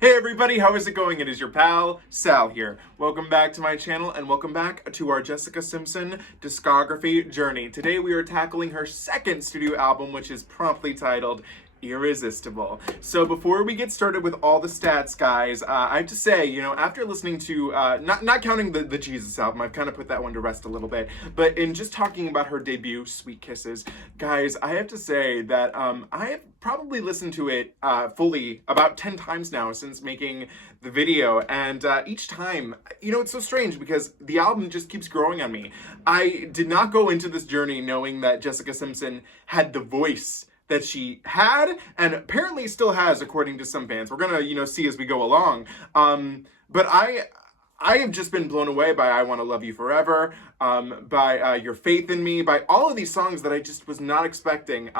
Hey everybody, how is it going? It is your pal, Sal here. Welcome back to my channel and welcome back to our Jessica Simpson discography journey. Today we are tackling her second studio album, which is promptly titled Irresistible. So before we get started with all the stats, guys, I have to say, after listening to, not counting the Jesus album, I've kind of put that one to rest a little bit, but in just talking about her debut, Sweet Kisses, guys, I have to say that I have probably listened to it fully about 10 times now since making the video, and each time, it's so strange because the album just keeps growing on me. I did not go into this journey knowing that Jessica Simpson had the voice that she had, and apparently still has, according to some fans. We're gonna, see as we go along. But I have just been blown away by I Want to Love You Forever, by Your Faith in Me, by all of these songs that I just was not expecting.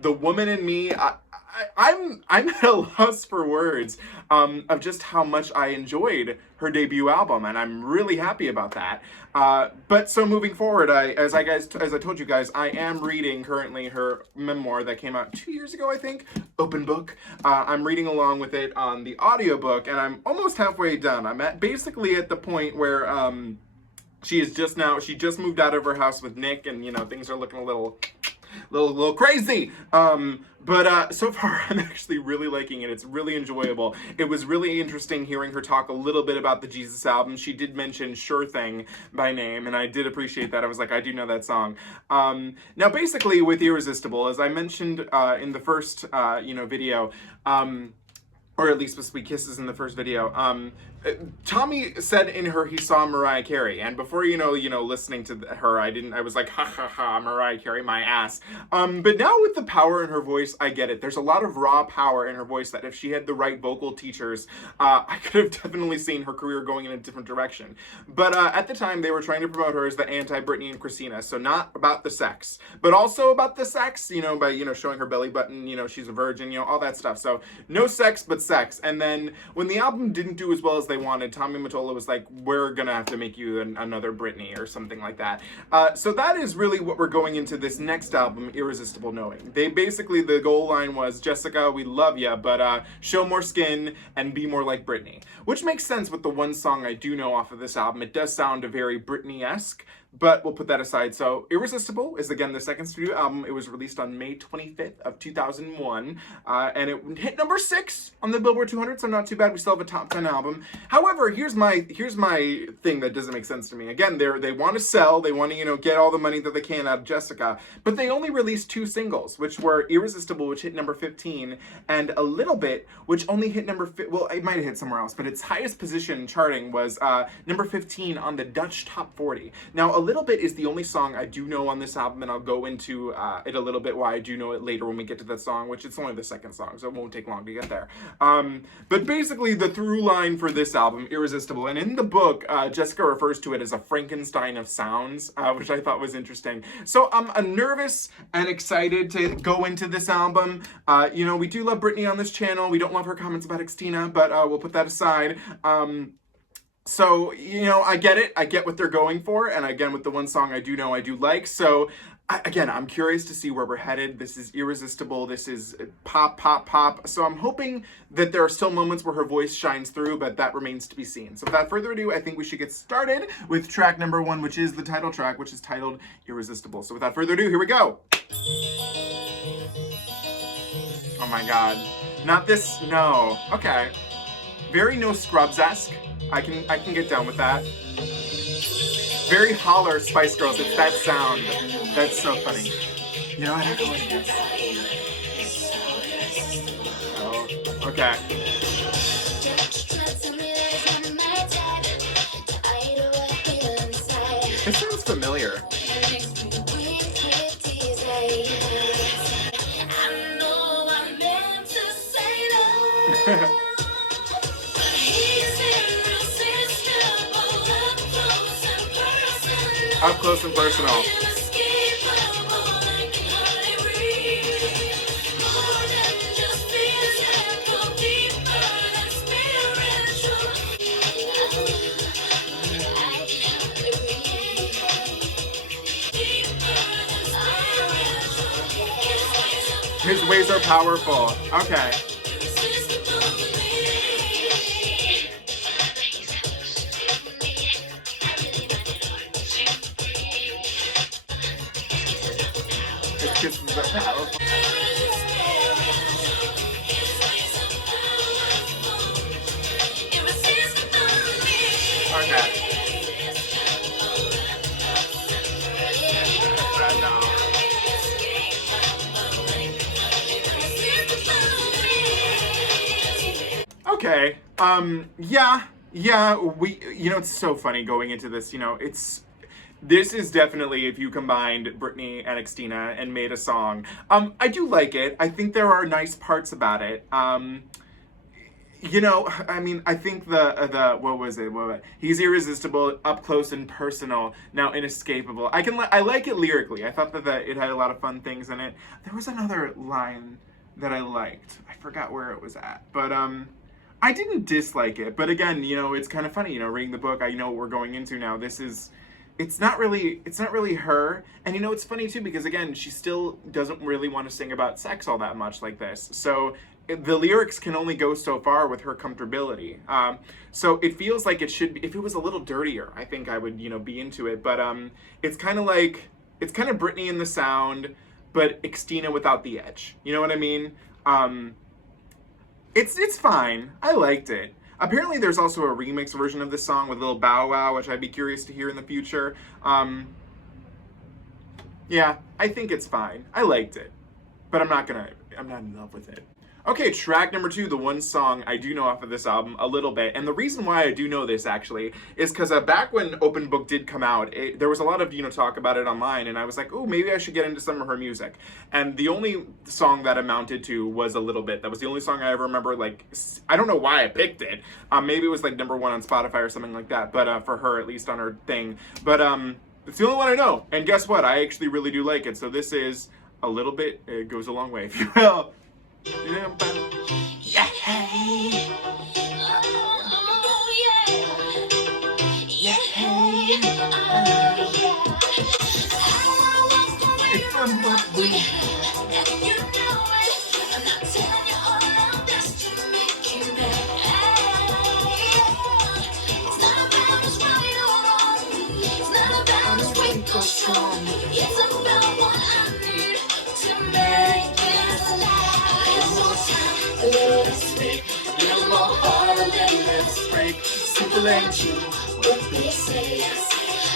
The Woman in Me, I'm at a loss for words of just how much I enjoyed her debut album, and I'm really happy about that. But so moving forward, as I told you guys, I am reading currently her memoir that came out 2 years ago, I think, Open Book. I'm reading along with it on the audiobook, and I'm almost halfway done. I'm basically at the point where she just moved out of her house with Nick, and things are looking a little crazy. But so far I'm actually really liking it. It's really enjoyable. It was really interesting hearing her talk a little bit about the Jesus album. She did mention Sure Thing by name, and I did appreciate that. I was like, I do know that song. Now basically with Irresistible, as I mentioned in the first video, or at least with Sweet Kisses in the first video, Tommy said in her he saw Mariah Carey, and before listening to her, I was like, ha ha ha, Mariah Carey, my ass. But now with the power in her voice, I get it. There's a lot of raw power in her voice that if she had the right vocal teachers, I could have definitely seen her career going in a different direction. But at the time, they were trying to promote her as the anti-Britney and Christina, so not about the sex, but also about the sex, by, showing her belly button, she's a virgin, all that stuff. So no sex, but sex. And then when the album didn't do as well as they wanted, Tommy Mottola was like, we're gonna have to make you another Britney or something like that. So that is really what we're going into this next album, Irresistible, knowing. The goal line was, Jessica, we love ya, but show more skin and be more like Britney. Which makes sense with the one song I do know off of this album. It does sound very Britney-esque, but we'll put that aside. So Irresistible is, again, the second studio album. It was released on May 25th of 2001, and it hit number 6 on the Billboard 200, so not too bad. We still have a top 10 album. However, here's my thing that doesn't make sense to me. Again, they want to sell, they want to, get all the money that they can out of Jessica, but they only released 2 singles, which were Irresistible, which hit number 15, and A Little Bit, which only hit well, it might have hit somewhere else, but its highest position charting was number 15 on the Dutch Top 40. Now, A Little Bit is the only song I do know on this album, and I'll go into it a little bit why I do know it later when we get to that song, which it's only the second song, so it won't take long to get there. But basically, the through line for this album, Irresistible, and in the book, Jessica refers to it as a Frankenstein of sounds, which I thought was interesting. So I'm nervous and excited to go into this album. We do love Britney on this channel. We don't love her comments about Xtina, but we'll put that aside. So, I get it. I get what they're going for. And again, with the one song I do know I do like. So, again, I'm curious to see where we're headed. This is Irresistible. This is pop, pop, pop. So I'm hoping that there are still moments where her voice shines through, but that remains to be seen. So without further ado, I think we should get started with track number 1, which is the title track, which is titled Irresistible. So without further ado, here we go. Oh my God. Not this, no. Okay. Very No Scrubs-esque. I can get down with that. Very holler Spice Girls. It's that sound. That's so funny. I don't know what it is. Oh, okay. It sounds familiar. Up close and personal. His ways are powerful. Okay. Okay. Okay. Yeah, it's so funny going into this, this is definitely if you combined Britney and Xtina and made a song. I do like it. I think there are nice parts about it. I think the what was it? He's irresistible, up close and personal, now inescapable. I like it lyrically. I thought that it had a lot of fun things in it. There was another line that I liked. I forgot where it was at, but I didn't dislike it. But again, it's kind of funny. Reading the book, I know what we're going into now. It's not really her. And it's funny too, because again, she still doesn't really want to sing about sex all that much like this. So the lyrics can only go so far with her comfortability. So it feels like it should be, if it was a little dirtier, I think I would, be into it. But it's kind of Britney in the sound, but Xtina without the edge. You know what I mean? It's fine. I liked it. Apparently there's also a remix version of this song with a little Bow Wow, which I'd be curious to hear in the future. Yeah, I think it's fine. I liked it. But I'm not in love with it. Okay, track number 2, the one song I do know off of this album a little bit. And the reason why I do know this, actually, is because back when Open Book did come out, there was a lot of, talk about it online, and I was like, oh, maybe I should get into some of her music. And the only song that amounted to was A Little Bit. That was the only song I ever remember, I don't know why I picked it. Maybe it was, number 1 on Spotify or something like that, but for her, at least on her thing. But it's the only one I know. And guess what? I actually really do like it. So this is A Little Bit. It goes a long way, if you will. Yeah. Simple and true, what they say is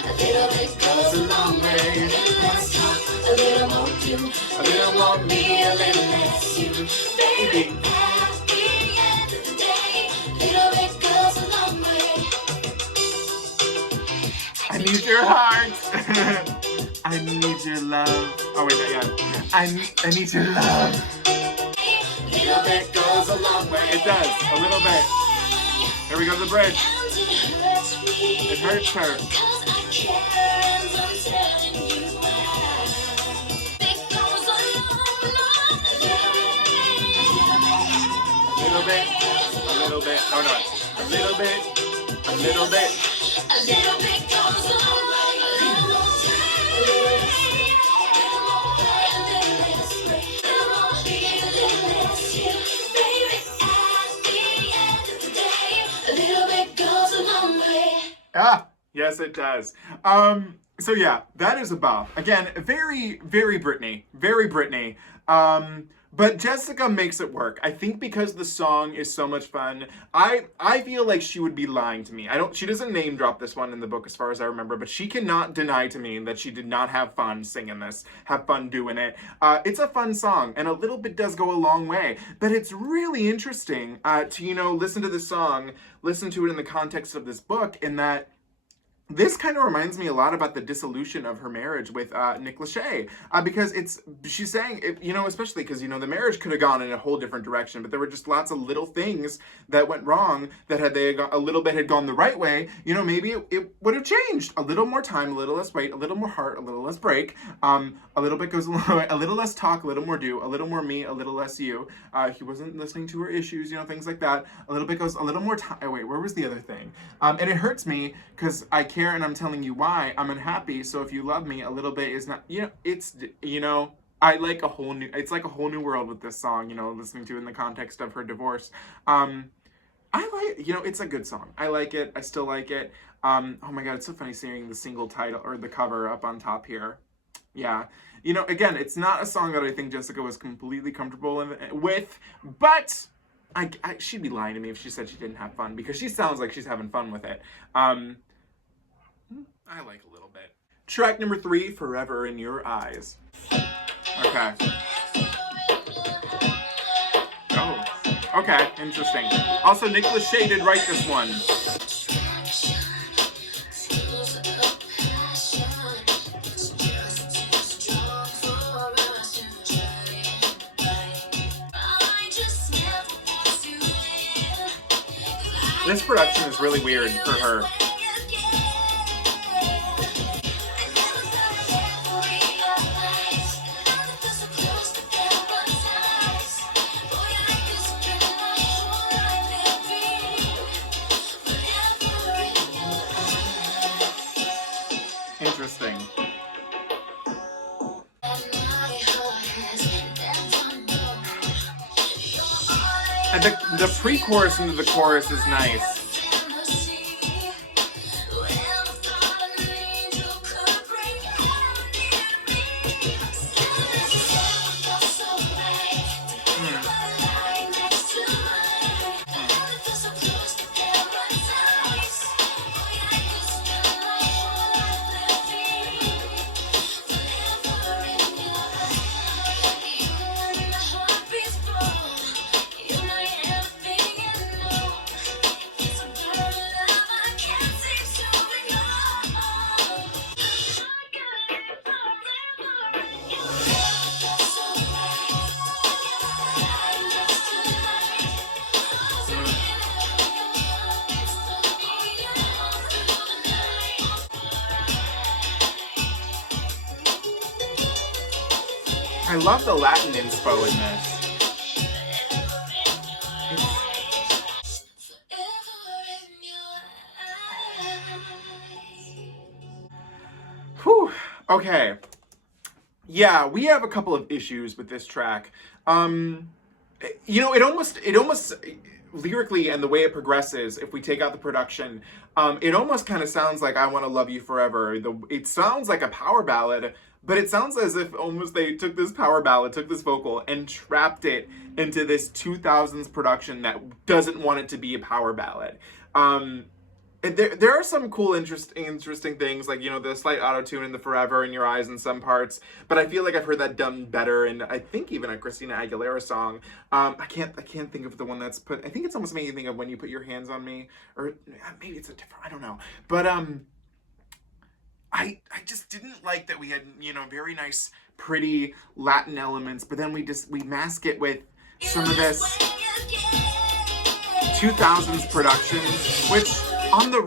a little bit goes a long way. Let's talk, a little more you, a little more me, a little less you, baby. At the end of the day, a little bit goes a long way. I need your heart. I need your love. Oh wait, not yet. I need your love. A little bit goes a long way. It does, a little bit. Here we go to the bridge. It hurts her. A little bit, a little bit, oh no, a little bit, a little bit. A little bit goes a long way. Ah, yes it does. So yeah, that is a bop. Again, very, very Britney. Very Britney. But Jessica makes it work. I think because the song is so much fun, I feel like she would be lying to me. She doesn't name drop this one in the book as far as I remember, but she cannot deny to me that she did not have fun singing this, have fun doing it. It's a fun song, and A Little Bit does go a long way, but it's really interesting to, listen to this song, listen to it in the context of this book, in that this kind of reminds me a lot about the dissolution of her marriage with Nick Lachey, because she's saying, especially because, the marriage could have gone in a whole different direction, but there were just lots of little things that went wrong that had a little bit had gone the right way, maybe it would have changed. A little more time, a little less wait, a little more heart, a little less break, a little bit goes a long way, a little less talk, a little more do, a little more me, a little less you. He wasn't listening to her issues, things like that. A little bit goes a little more time. Wait, where was the other thing? And it hurts me because I care and I'm telling you why. I'm unhappy, so if you love me, a little bit is not, I like it's like a whole new world with this song, listening to it in the context of her divorce. I like, it's a good song. I like it. I still like it. Oh my God, it's so funny seeing the single title or the cover up on top here. Yeah. You know, again, it's not a song that I think Jessica was completely comfortable with, but she'd be lying to me if she said she didn't have fun, because she sounds like she's having fun with it. I like a little bit. Track number 3, Forever in Your Eyes. Okay. Oh, okay, interesting. Also, Nicholas Shea did write this one. This production is really weird for her. Interesting. And the pre-chorus into the chorus is nice. I love the Latin inspo in this. Whew. Okay. Yeah, we have a couple of issues with this track. You know, it almost lyrically, and the way it progresses, if we take out the production, it almost kind of sounds like I Want to Love You Forever. It sounds like a power ballad, but it sounds as if almost they took this power ballad, took this vocal, and trapped it into this 2000s production that doesn't want it to be a power ballad. There are some cool, interesting things, like, you know, the slight auto-tune in the Forever in Your Eyes in some parts, but I feel like I've heard that done better, and I think even a Christina Aguilera song. I can't think of the one that's put, I think it's almost making me think of When You Put Your Hands on Me, or maybe it's a different, I don't know. But, I just didn't like that we had, you know, very nice, pretty Latin elements, but then we mask it with some of this 2000s production, which on the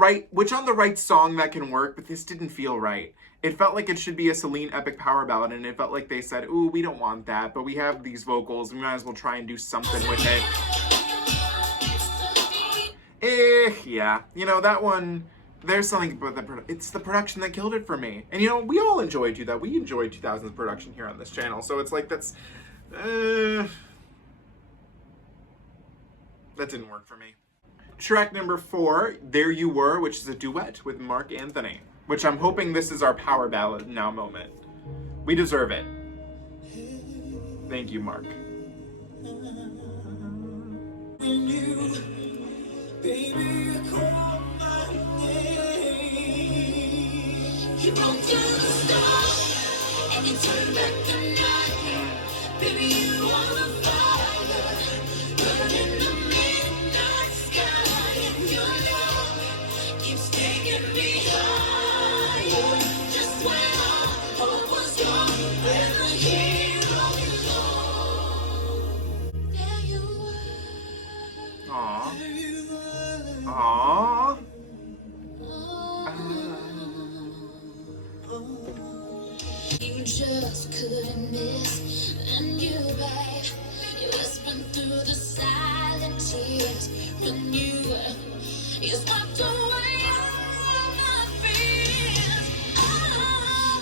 right song that can work, but this didn't feel right. It felt like it should be a Celine epic power ballad, and it felt like they said, ooh, we don't want that, but we have these vocals, we might as well try and do something with it. Yeah, you know, that one, there's something about it's the production that killed it for me. And, you know, we all enjoy that. We enjoy 2000s production here on this channel, so it's like, that didn't work for me. Track number 4, There You Were, which is a duet with Marc Anthony, which I'm hoping this is our power ballad now moment. We deserve it. Thank you, Marc. Baby, call my name. You broke down the star and you turned back the night. Baby, you are the fire burning the midnight sky, and your love keeps taking me higher. Just when all hope was gone, when the hero is on, there you were. Aww. Aww. You just couldn't miss, and you, babe, you whispered through the silent tears when you swept away all my fears.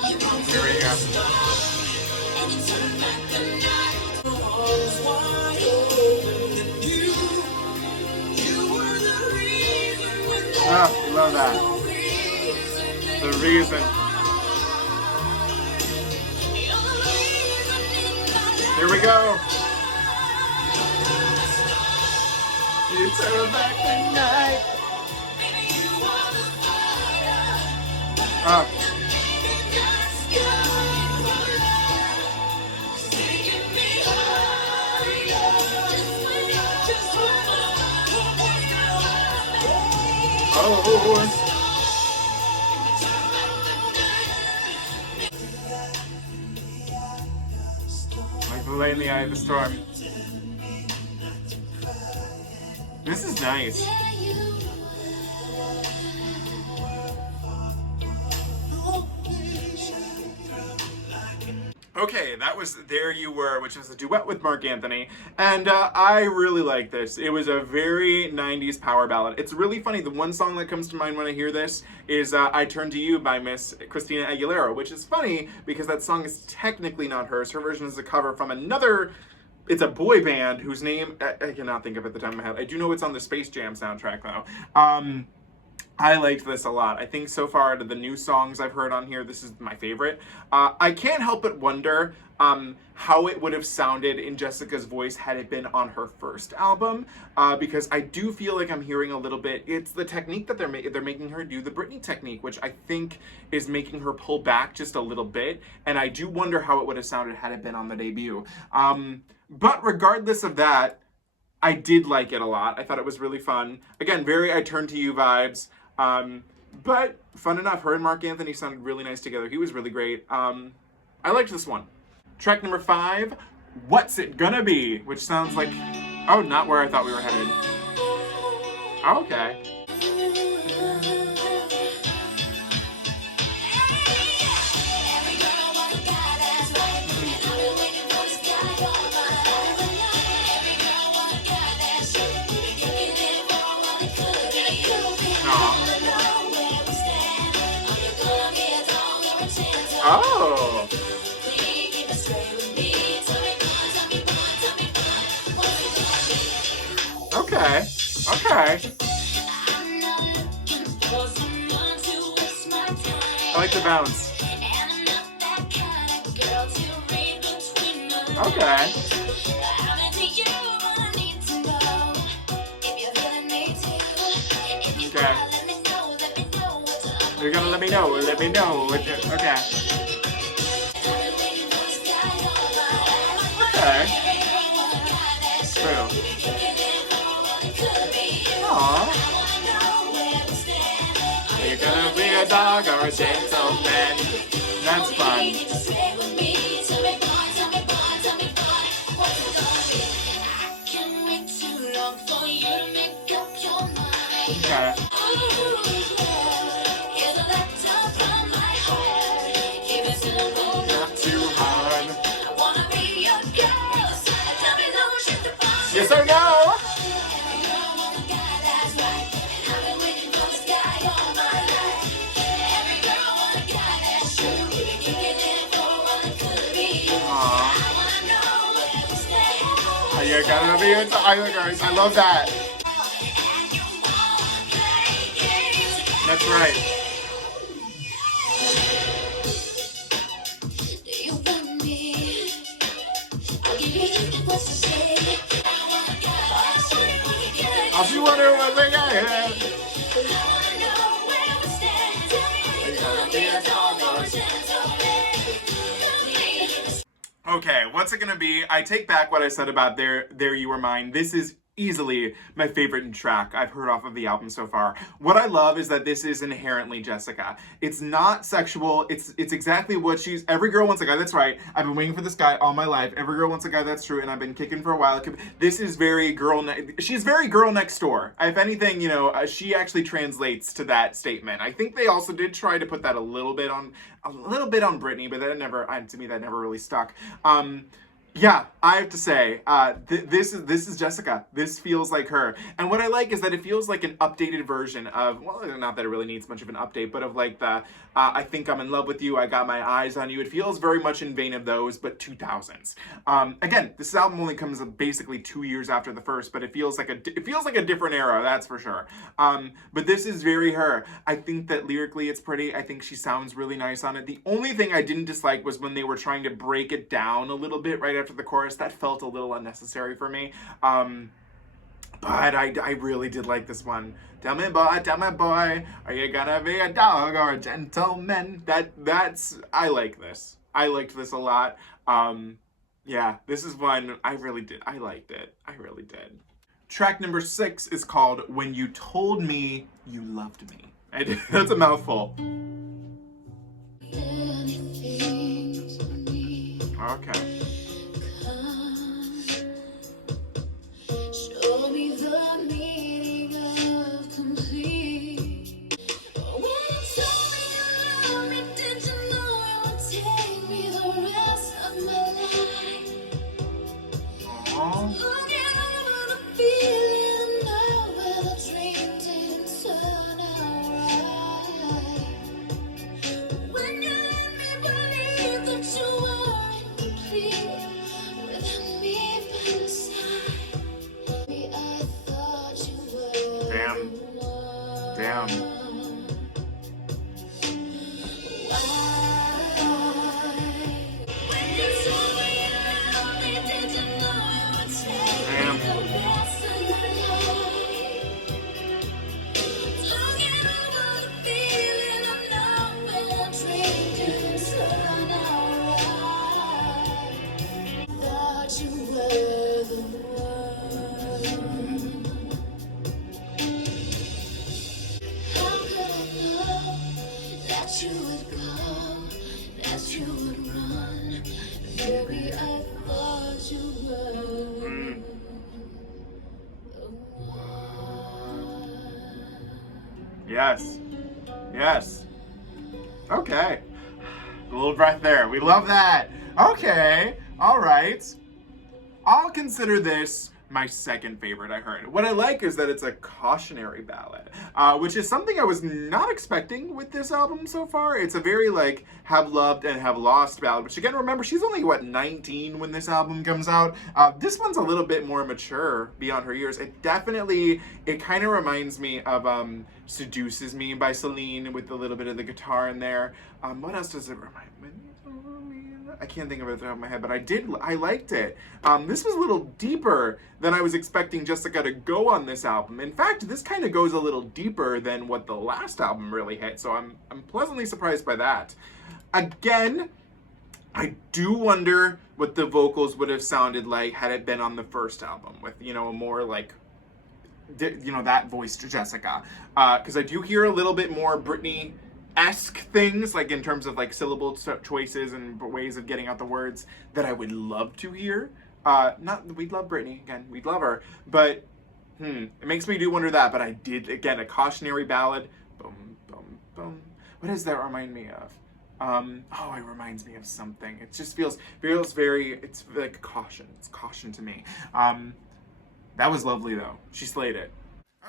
You broke through the storm, and you turned back the night. The wall was wide open, and you were the reason when there was no reason. The reason. Here we go. You turn back the night. Oh. Like the light in the eye of the storm. This is nice. Okay, that was There You Were, which was a duet with Marc Anthony, and I really like this. It was a very 90s power ballad. It's really funny, the one song that comes to mind when I hear this is I Turn to You by Miss Christina Aguilera, which is funny because that song is technically not hers. Her version is a cover from another, it's a boy band whose name, I cannot think of at the top of my head. I do know it's on the Space Jam soundtrack though. I liked this a lot. I think so far out of the new songs I've heard on here, this is my favorite. I can't help but wonder how it would have sounded in Jessica's voice had it been on her first album, because I do feel like I'm hearing a little bit, it's the technique that they're making her do, the Britney technique, which I think is making her pull back just a little bit, and I do wonder how it would have sounded had it been on the debut. But regardless of that, I did like it a lot. I thought it was really fun. Again, very I Turn to You vibes. But fun enough. Her and Marc Anthony sounded really nice together. He was really great. I liked this one. Track number 5, What's It Gonna Be? Which sounds like, oh, not where I thought we were headed. Oh, okay. Oh. Okay. Okay. I like the bounce. Okay. Okay. You're gonna let me know. Let me know. Okay. Okay. True. Aww. Are you gonna be a dog or a gentleman? That's fun. Okay. Not too hard. Yes or no? You're gonna be into Island Girls. I love that. That's right. I'll see what everyone think I have. Okay, what's it gonna be? I take back what I said about There You Were Mine. This is easily my favorite track I've heard off of the album so far. What I love is that this is inherently Jessica. It's not sexual. It's exactly what she's. Every girl wants a guy. That's right. I've been waiting for this guy all my life. Every girl wants a guy. That's true. And I've been kicking for a while. This is very she's very girl next door. If anything, she actually translates to that statement. I think they also did try to put that a little bit on Britney, but to me that never really stuck. Yeah, I have to say, this is Jessica. This feels like her. And what I like is that it feels like an updated version of, well, not that it really needs much of an update, but of like the, I Think I'm in Love with You, I Got My Eyes on You. It feels very much in vein of those, but 2000s. Again, this album only comes basically 2 years after the first, but it feels like a different era, that's for sure. But this is very her. I think that lyrically it's pretty. I think she sounds really nice on it. The only thing I didn't dislike was when they were trying to break it down a little bit right after the chorus. That felt a little unnecessary for me. But I really did like this one. Tell me boy, are you gonna be a dog or a gentleman? I like this. I liked this a lot. Yeah, this is one I really did. I liked it. I really did. Track number 6 is called When You Told Me You Loved Me. That's a mouthful. Okay. Damn. Yes. Yes. Okay. A little breath there. We love that. Okay. All right. I'll consider this my second favorite I heard. What I like is that it's a cautionary ballad, which is something I was not expecting with this album so far. It's a very like have loved and have lost ballad, which again, remember, she's only 19 when this album comes out. This one's a little bit more mature beyond her years. It kind of reminds me of Seduces Me by Celine with a little bit of the guitar in there. What else does it remind me? I can't think of it off the top of my head, but I liked it. This was a little deeper than I was expecting Jessica to go on this album. In fact, this kind of goes a little deeper than what the last album really hit, so I'm pleasantly surprised by that. Again, I do wonder what the vocals would have sounded like had it been on the first album with, more like, that voice to Jessica. Because I do hear a little bit more Britney-esque things, like in terms of like syllable choices and ways of getting out the words that I would love to hear. We'd love Britney, again, we'd love her, but it makes me do wonder that. But I did, again, a cautionary ballad. Boom, boom, boom. What does that remind me of? It reminds me of something. It just feels very, it's like caution. It's caution to me. That was lovely though. She slayed it.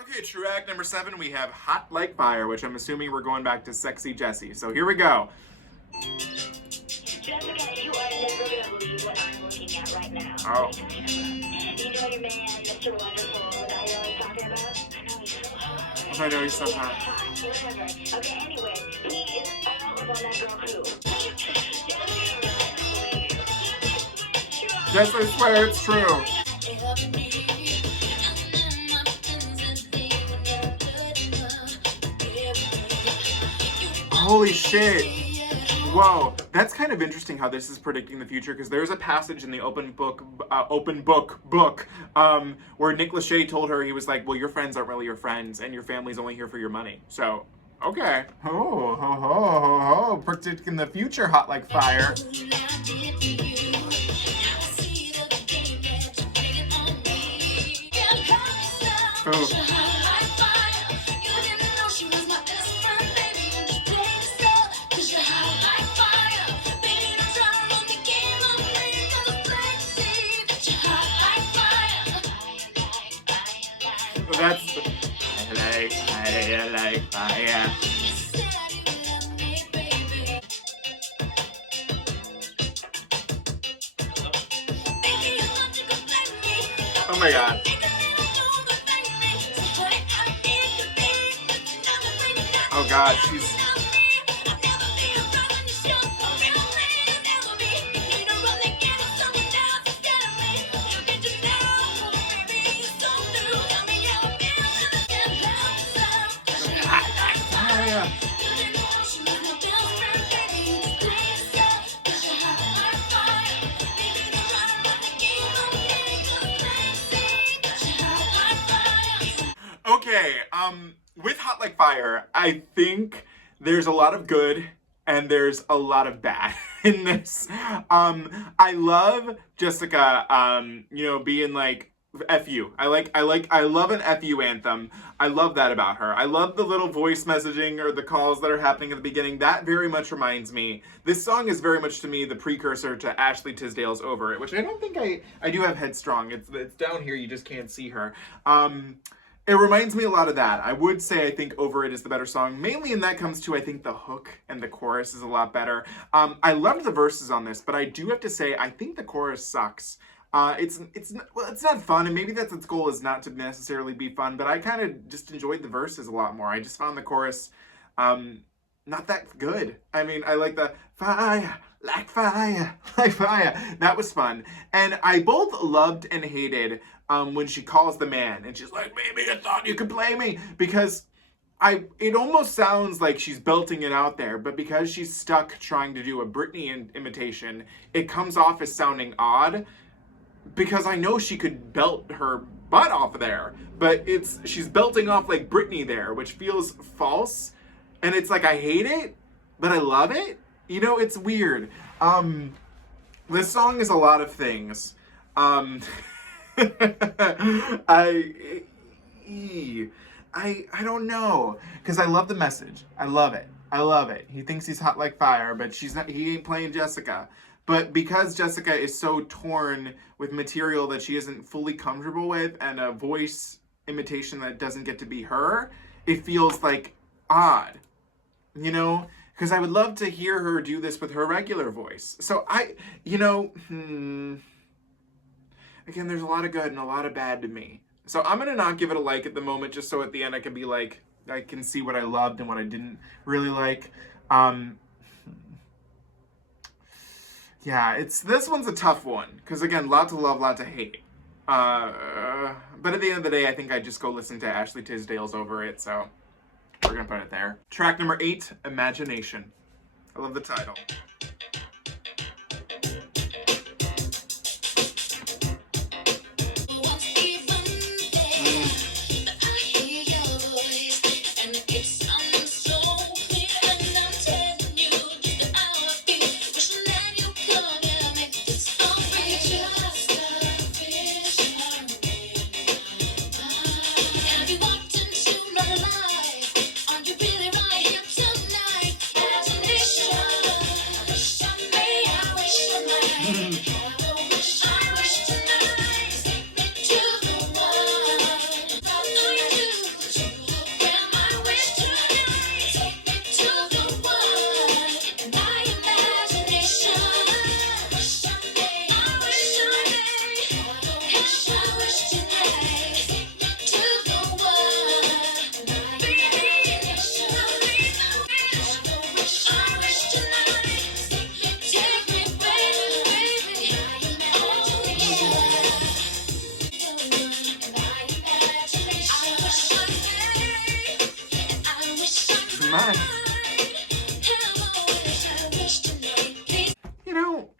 Okay, track number 7, we have Hot Like Fire, which I'm assuming we're going back to Sexy Jessie. So here we go. Jessica, you are never going to believe what I'm looking at right now. Oh. You know your man, Mr. Wonderful, that I know you're talking about? I know he's so hot. Whatever. Okay, anyway, he is, I don't live on that girl too. Yes, I swear it's true. Holy shit. Whoa, that's kind of interesting how this is predicting the future, because there's a passage in the open book where Nick Lachey told her, he was like, well, your friends aren't really your friends and your family's only here for your money. So, okay. Predicting the future, Hot Like Fire. Ooh. That's I like fire. Oh my god. Oh god, she's... Okay, with Hot Like Fire, I think there's a lot of good and there's a lot of bad in this. I love Jessica, being like, F you. I love an F you anthem. I love that about her. I love the little voice messaging or the calls that are happening at the beginning. That very much reminds me. This song is very much to me the precursor to Ashley Tisdale's Over It, which I don't think I do have Headstrong. It's down here, you just can't see her. It reminds me a lot of that. I would say I think Over It is the better song, mainly, and that comes to I think the hook and the chorus is a lot better. I loved the verses on this, but I do have to say I think the chorus sucks. It's not fun, and maybe that's its goal, is not to necessarily be fun, but I kind of just enjoyed the verses a lot more. I just found the chorus not that good. I mean, I like the fire, like fire, like fire. That was fun. And I both loved and hated when she calls the man, and she's like, maybe I thought you could play me, because it almost sounds like she's belting it out there, but because she's stuck trying to do a Britney imitation, it comes off as sounding odd. Because I know she could belt her butt off there, but she's belting off like Britney there, which feels false. And it's like, I hate it, but I love it. You know, it's weird. This song is a lot of things. I don't know, because I love the message. I love it. He thinks he's hot like fire, but he ain't playing Jessica. But because Jessica is so torn with material that she isn't fully comfortable with and a voice imitation that doesn't get to be her, it feels like odd, you know? Because I would love to hear her do this with her regular voice. So again, there's a lot of good and a lot of bad to me. So I'm going to not give it a like at the moment, just so at the end I can be like, I can see what I loved and what I didn't really like. Yeah, this one's a tough one, because again, lot to love, lot to hate. But at the end of the day, I think I just go listen to Ashley Tisdale's Over It, so we're gonna put it there. Track number 8, Imagination. I love the title. You know,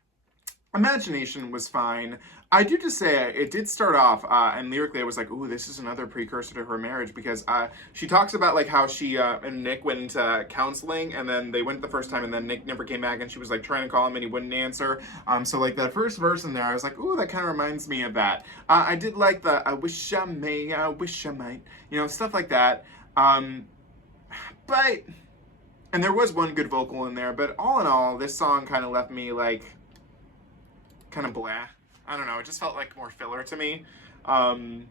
Imagination was fine. I do just say it did start off, and lyrically I was like, ooh, this is another precursor to her marriage, because she talks about like how she and Nick went into counseling, and then they went the first time, and then Nick never came back, and she was like trying to call him and he wouldn't answer. So like that first verse in there, I was like, ooh, that kind of reminds me of that. I did like the I wish I may, I wish I might, you know, stuff like that. But, and there was one good vocal in there, but all in all, this song kind of left me like, kind of blah. I don't know, it just felt like more filler to me. So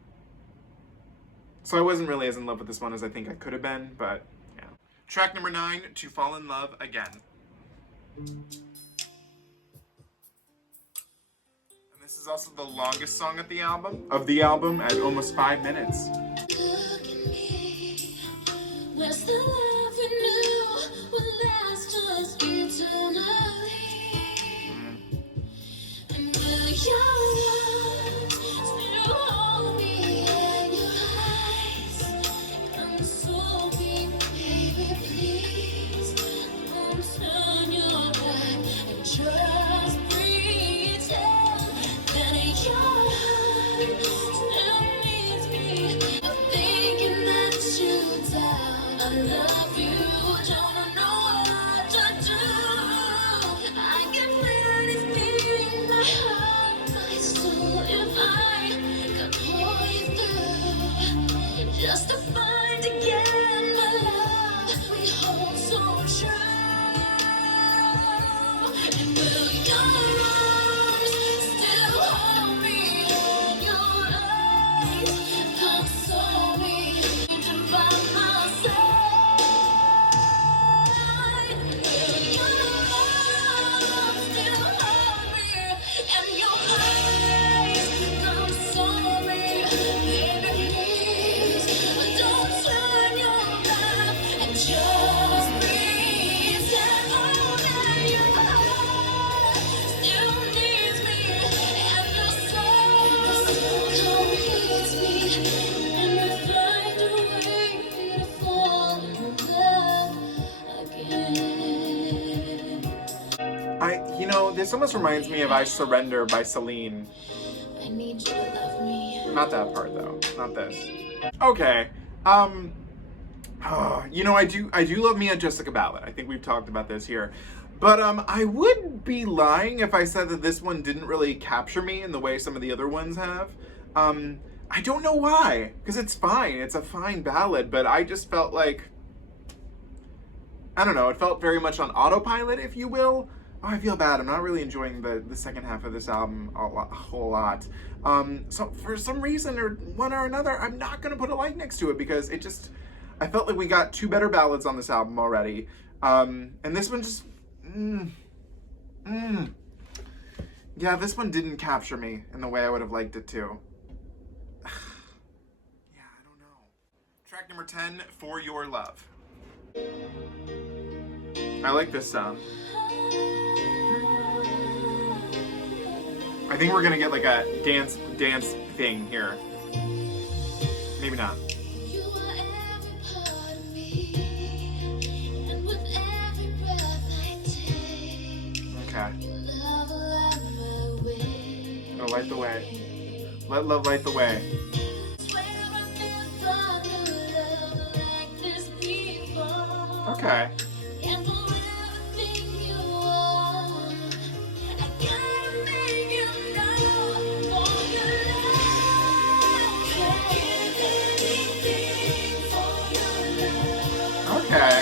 I wasn't really as in love with this one as I think I could have been, but yeah. Track number 9, To Fall in Love Again. And this is also the longest song of the album at almost 5 minutes. Look at me. Where's the love we knew would last us eternally? And will your love still hold me in your eyes? Console me, baby, please. Don't turn your back and just pretend that your heart still needs me. I'm thinking that it's love you, don't know what to do. I can feel this beat in my heart, my soul. If I could pull you through, just to find again the love we hold so true. And will your arms still hold me in your eyes? Console me by my side. Will your arms still hold me in your eyes? Console me, baby, please. Don't turn your back and just breathe. Stand on your heart still needs me, and your soul completes me, and we find a way to fall in love again. This almost reminds me of I Surrender by Celine. I need you to love me. Not that part though, not this. Okay, I do love me a Jessica ballad. I think we've talked about this here. But I would be lying if I said that this one didn't really capture me in the way some of the other ones have. I don't know why, because it's fine. It's a fine ballad, but I just felt like, I don't know, it felt very much on autopilot, if you will. Oh, I feel bad. I'm not really enjoying the second half of this album a whole lot. So for some reason or one or another, I'm not going to put a like next to it because I felt like we got two better ballads on this album already. And this one just, yeah, this one didn't capture me in the way I would have liked it to. Yeah, I don't know. Track number 10, For Your Love. I like this sound. I think we're gonna get like a dance thing here. Maybe not. You are every part of me, and with every breath I take, Okay. love will light my way. Gonna light the way. Let love light the way. Swear I never knew love like this before. Okay. And for everything you are, I gotta make you know for your love. Can't give anything for your love. Okay.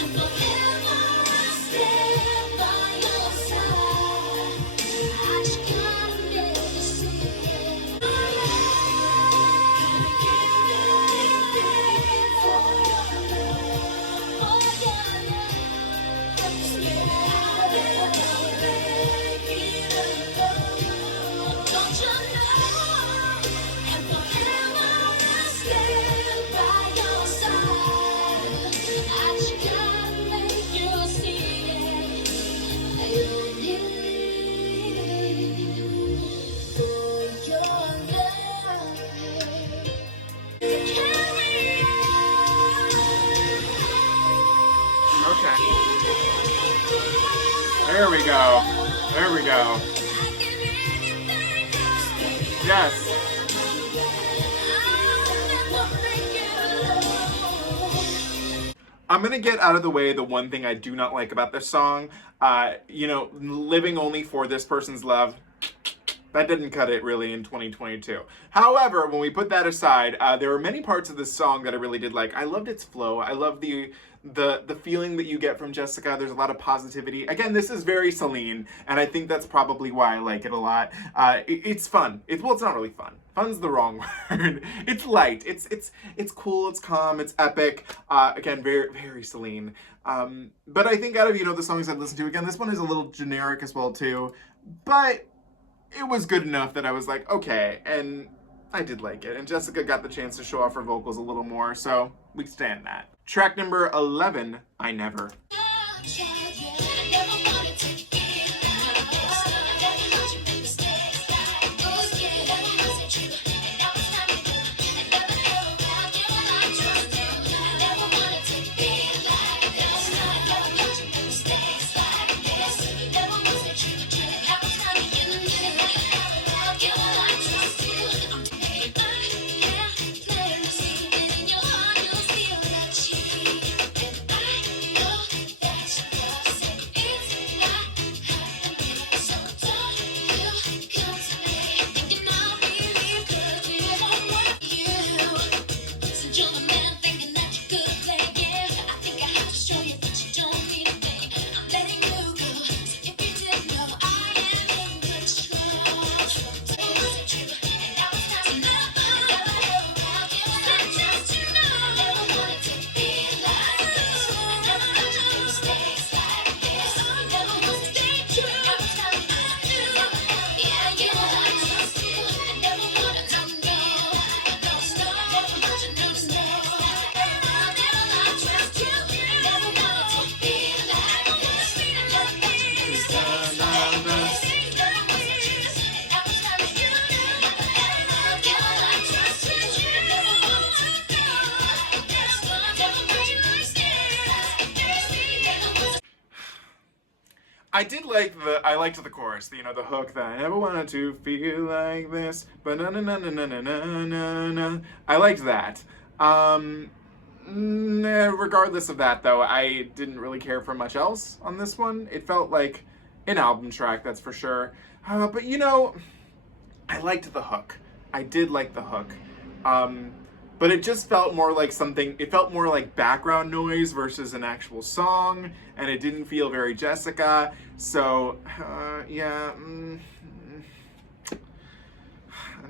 And forever I stand by your side. I just gotta make you see it. Can't give anything for your love. Oh yeah, just gotta make it alone. Don't you know? And forever I stand by your side. I just gotta make you see it. I only live for your love. Carry Okay. There we go. There we go. Yes. I'm gonna get out of the way the one thing I do not like about this song. Living only for this person's love. That didn't cut it really in 2022. However, when we put that aside, there were many parts of this song that I really did like. I loved its flow. I love the feeling that you get from Jessica. There's a lot of positivity. Again, this is very Celine, and I think that's probably why I like it a lot. It's fun. It's not really fun. Fun's the wrong word. It's light. It's cool. It's calm. It's epic. Again, very very Celine. But I think out of the songs I've listened to, again, this one is a little generic as well too. But it was good enough that I was like, okay, and I did like it. And Jessica got the chance to show off her vocals a little more, so we stand that. Track number 11, I Never. I liked the chorus, you know, the hook that I never wanted to feel like this, but na na na na na na na na na. I liked that. Regardless of that, though, I didn't really care for much else on this one. It felt like an album track, that's for sure. But you know, I liked the hook. I did like the hook. But it just felt more like something, it felt more like background noise versus an actual song, and it didn't feel very Jessica. So, yeah. I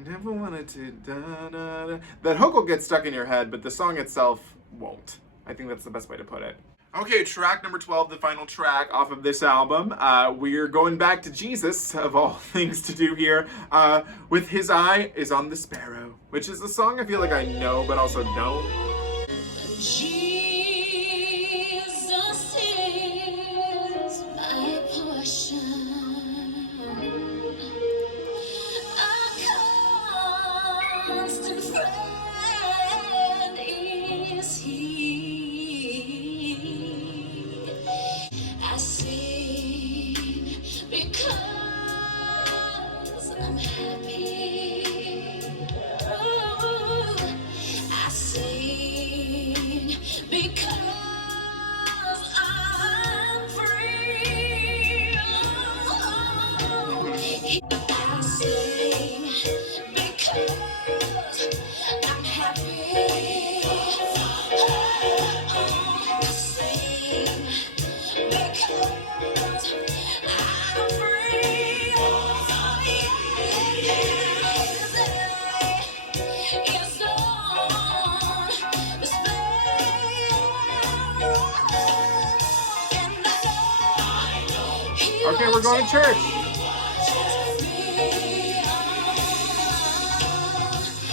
never wanted to da da da. That hook will get stuck in your head, but the song itself won't. I think that's the best way to put it. Okay, track number 12, the final track off of this album. We're going back to Jesus, of all things to do here, with His Eye is on the Sparrow, which is a song I feel like I know, but also don't. Jesus is my portion. A constant friend is He. I sing because I'm happy. Oh, I sing because I'm free. Oh, I sing because I'm happy. Oh, I sing because I'm free. Oh, yeah. It's on the spell. And I know He Okay, we're going to church. watches me.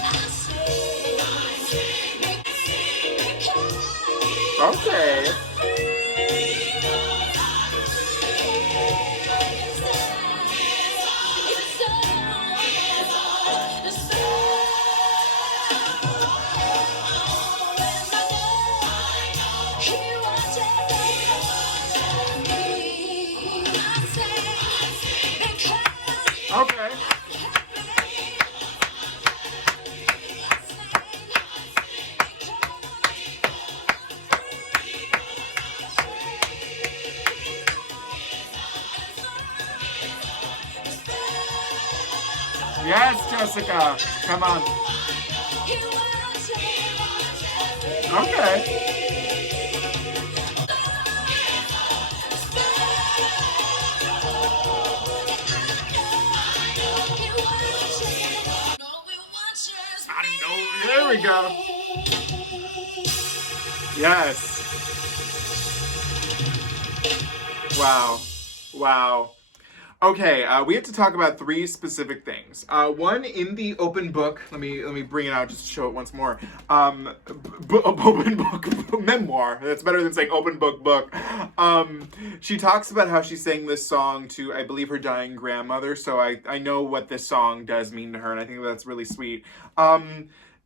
I sing because Okay. Okay. Yes, Jessica. Come on. Okay. I know. There we go. Yes. Wow. Wow. Okay, we have to talk about three specific things. One, in the open book, let me bring it out just to show it once more. Open book memoir. That's better than saying open book. She talks about how she sang this song to, I believe, her dying grandmother. So I know what this song does mean to her, and I think that's really sweet.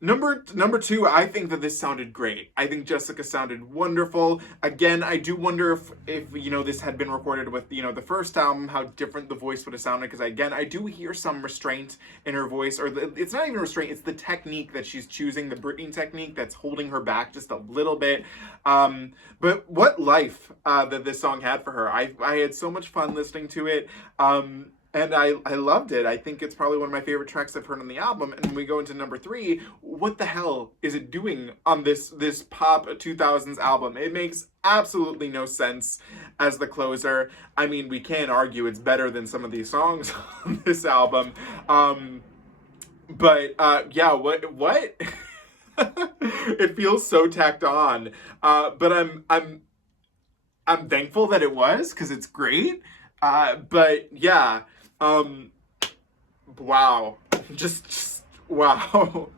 Number two, I think that this sounded great. I think Jessica sounded wonderful. Again, I do wonder if you know, this had been recorded with, you know, the first album, how different the voice would have sounded. Because again, I do hear some restraint in her voice, or it's not even restraint, it's the technique that she's choosing, the Britney technique that's holding her back just a little bit. But what life that this song had for her. I had so much fun listening to it. And I loved it. I think it's probably one of my favorite tracks I've heard on the album. And we go into number three. What the hell is it doing on this pop 2000s album? It makes absolutely no sense as the closer. I mean, we can't argue it's better than some of these songs on this album. But yeah, what? It feels so tacked on. But I'm thankful that it was, because it's great. But yeah, wow, just wow.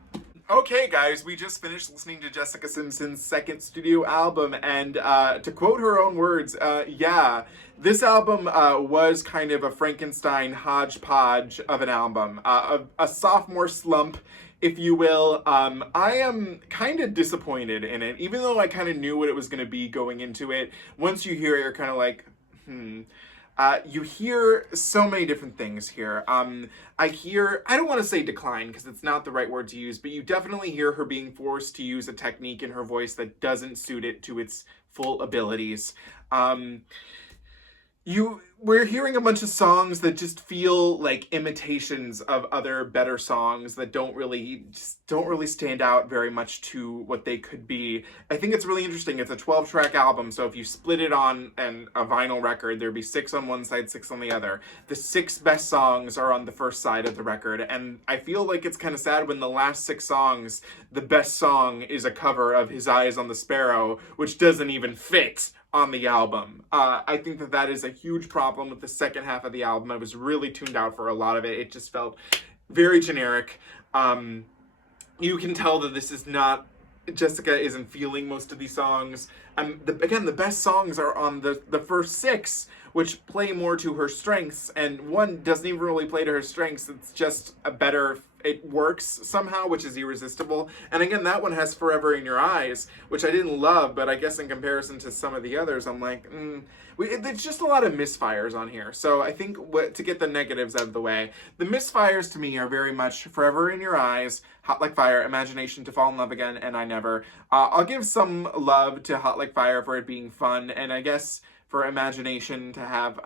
Okay, guys, we just finished listening to Jessica Simpson's second studio album, and to quote her own words, yeah, this album was kind of a Frankenstein hodgepodge of an album, a sophomore slump, if you will. I am kind of disappointed in it, even though I kind of knew what it was going to be going into it. Once you hear it, you're kind of like, You hear so many different things here. I don't want to say decline because it's not the right word to use, but you definitely hear her being forced to use a technique in her voice that doesn't suit it to its full abilities. We're hearing a bunch of songs that just feel like imitations of other better songs that don't really stand out very much to what they could be. I think it's really interesting. It's a 12-track album, so if you split it on a vinyl record, there'd be 6 on one side, 6 on the other. The 6 best songs are on the first side of the record, and I feel like it's kind of sad when the last 6 songs, the best song is a cover of His Eyes on the Sparrow, which doesn't even fit on the album. I think that is a huge problem with the second half of the album. I was really tuned out for a lot of it. It just felt very generic. You can tell that this is not, Jessica isn't feeling most of these songs. Again, the best songs are on the first 6, which play more to her strengths, and one doesn't even really play to her strengths. It's just it works somehow, which is Irresistible. And again, that one has Forever in Your Eyes, which I didn't love, but I guess in comparison to some of the others, I'm like, there's just a lot of misfires on here. So I think to get the negatives out of the way, the misfires to me are very much Forever in Your Eyes, Hot Like Fire, Imagination, To Fall in Love Again, and I Never. I'll give some love to Hot Like Fire for it being fun, and I guess for Imagination to have,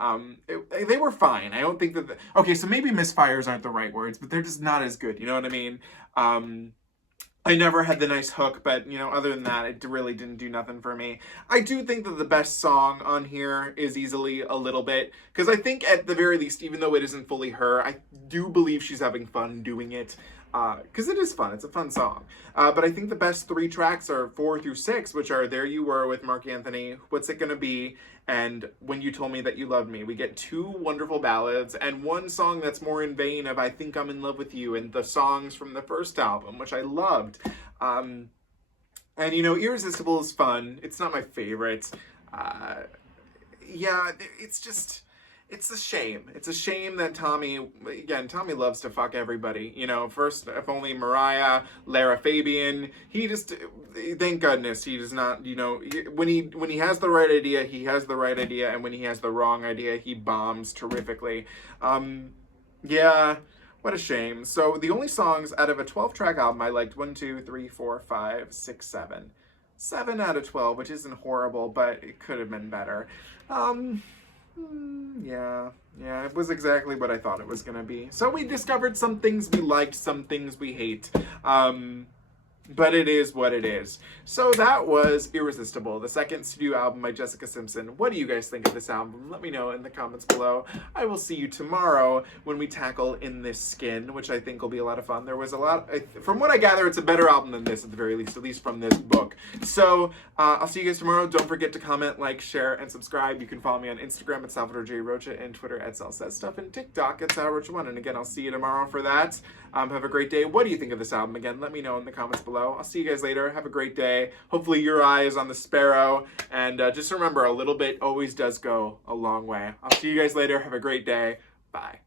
they were fine. I don't think that, okay, so maybe misfires aren't the right words, but they're just not as good, you know what I mean? I Never had the nice hook, but, other than that, it really didn't do nothing for me. I do think that the best song on here is easily A Little Bit, because I think at the very least, even though it isn't fully her, I do believe she's having fun doing it. Because it is fun. It's a fun song. But I think the best 3 tracks are 4 through 6, which are There You Were with Marc Anthony, What's It Gonna Be, and When You Told Me That You Loved Me. We get 2 wonderful ballads and 1 song that's more in vein of I Think I'm in Love with You and the songs from the first album, which I loved. And, Irresistible is fun. It's not my favorite. Yeah, it's a shame. It's a shame that Tommy loves to fuck everybody. First, if only Mariah, Lara Fabian. Thank goodness he does not, when he has the right idea, he has the right idea, and when he has the wrong idea, he bombs terrifically. Yeah, what a shame. So the only songs out of a 12-track album I liked, 1, 2, 3, 4, 5, 6, 7. 7 out of 12, which isn't horrible, but it could have been better. Yeah, it was exactly what I thought it was gonna be. So we discovered some things we liked, some things we hate. But it is what it is. So that was Irresistible, the second studio album by Jessica Simpson. What do you guys think of this album? Let me know in the comments below. I will see you tomorrow when we tackle In This Skin, which I think will be a lot of fun. There was a lot, from what I gather, it's a better album than this at the very least from this book. So I'll see you guys tomorrow. Don't forget to comment, like, share, and subscribe. You can follow me on Instagram at Salvador J. Rocha and Twitter at SalSaysStuff and TikTok at SalRocha1. And again, I'll see you tomorrow for that. Have a great day. What do you think of this album? Again, let me know in the comments below. I'll see you guys later. Have a great day. Hopefully your eye is on the Sparrow. And just remember, a little bit always does go a long way. I'll see you guys later. Have a great day. Bye.